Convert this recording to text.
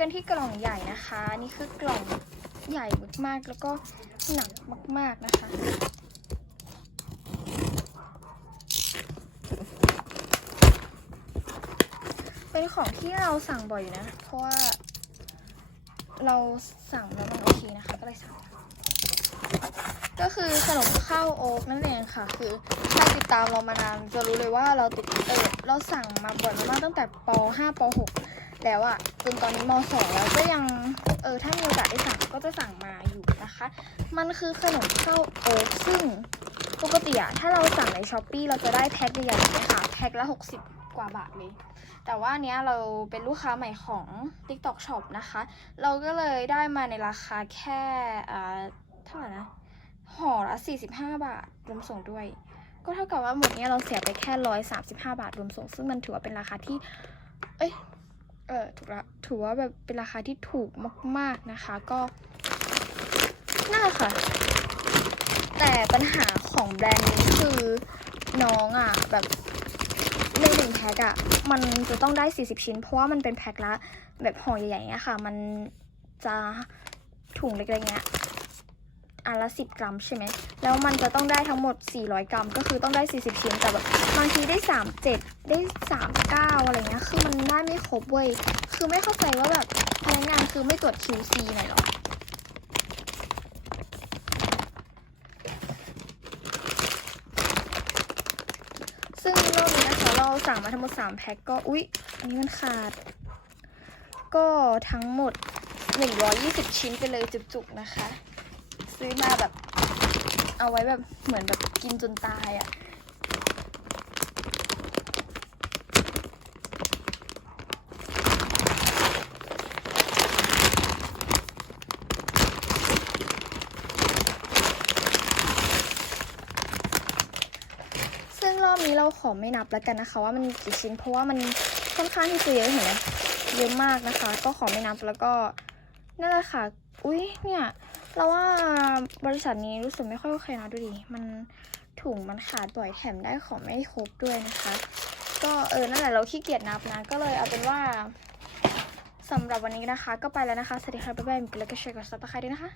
กันที่กล่องใหญ่นะคะ นี่คือกล่องใหญ่มากๆแล้วก็หนักมาก ๆ นะคะเป็นของที่เราสั่งบ่อยอยู่นะ เพราะว่าเราสั่งแล้วมันโอเคนะคะ ก็เลยสั่ง ก็คือขนมข้าวโอ๊กนั่นเองค่ะ คือถ้าติดตามเรามานานจะรู้เลยว่าเราติดเออเราสั่งมาบ่อยมากๆตั้งแต่ป .5 ป .6 แล้วอะจนตอนนี้ม .2 แล้วก็ยังเออถ้ามีโอกาสได้สั่งก็จะสั่งมาอยู่นะคะ มันคือขนมข้าวโอ๊กซึ่งปกติอะถ้าเราสั่งในช้อปปีเราจะได้แพ็คใหญ่ๆเลยค่ะแพ็คละ 60 กว่าบาทเลย แต่ว่าเนี้ยเราเป็นลูกค้าใหม่ของ TikTok Shop นะคะ เราก็เลยได้มาในราคาแค่อ่าเท่าไหร่นะห่อละ 45 บาทรวมส่งด้วย ก็เท่ากับว่าหมดเนี้ยเราเสียไปแค่ 135 บาทรวมส่ง ซึ่งมันถือว่าเป็นราคาที่ เอ้ย เออถูกละถือว่าแบบเป็นราคาที่ถูกมาก ๆนะคะ ก็น่าค่ะ แต่ปัญหาของแบรนด์นี้คือน้องอะแบบในหนึ่งแพ็คอะมันจะต้องได้ 40 ชิ้น เพราะว่ามันเป็นแพ็คละแบบห่อใหญ่ๆเงี้ยค่ะ มันจะถุงเล็กๆเงี้ยอันละ 10 กรัมใช่ไหม แล้วมันจะต้องได้ทั้งหมด 400 กรัม ก็คือต้องได้ 40 ชิ้น แต่แบบบางทีได้ 37 ได้39 อะไรเงี้ยคือมันได้ไม่ครบเว้ย คือไม่เข้าใจว่าแบบพนักงานคือไม่ตรวจ QC หน่อยหรอซึ่งรอบนี้นะคะเราสั่งมาทั้งหมด 3 แพ็คก็ อุ๊ย อันนี้มันขาด ก็ทั้งหมด 120 ชิ้นไปเลยจุกๆนะคะ ซื้อมาแบบ เอาไว้แบบเหมือนแบบกินจนตายอะ่ะ อบนี้เราขอไม่นับแล้วกันนะคะ ว่ามันมีกี่ชิ้น เพราะว่ามันค่อนข้างที่จะเยอะเห็นไหมเยอะมากนะคะ ก็ขอไม่นับแล้วก็นั่นแหละค่ะ อุ๊ยเนี่ยเราว่าบริษัทนี้รู้สึกไม่ค่อยโอเคนะดูดิมันถุงมันขาดบ่อยแถมได้ของไม่ครบด้วยนะคะ ก็เออนั่นแหละเราขี้เกียจนับนะก็เลยเอาเป็นว่าสำหรับวันนี้นะคะ ก็ไปแล้วนะคะสวัสดีค่ะบ๊ายบายมีกดไลค์กดแชร์กดซับสไครต์ด้วยนะคะ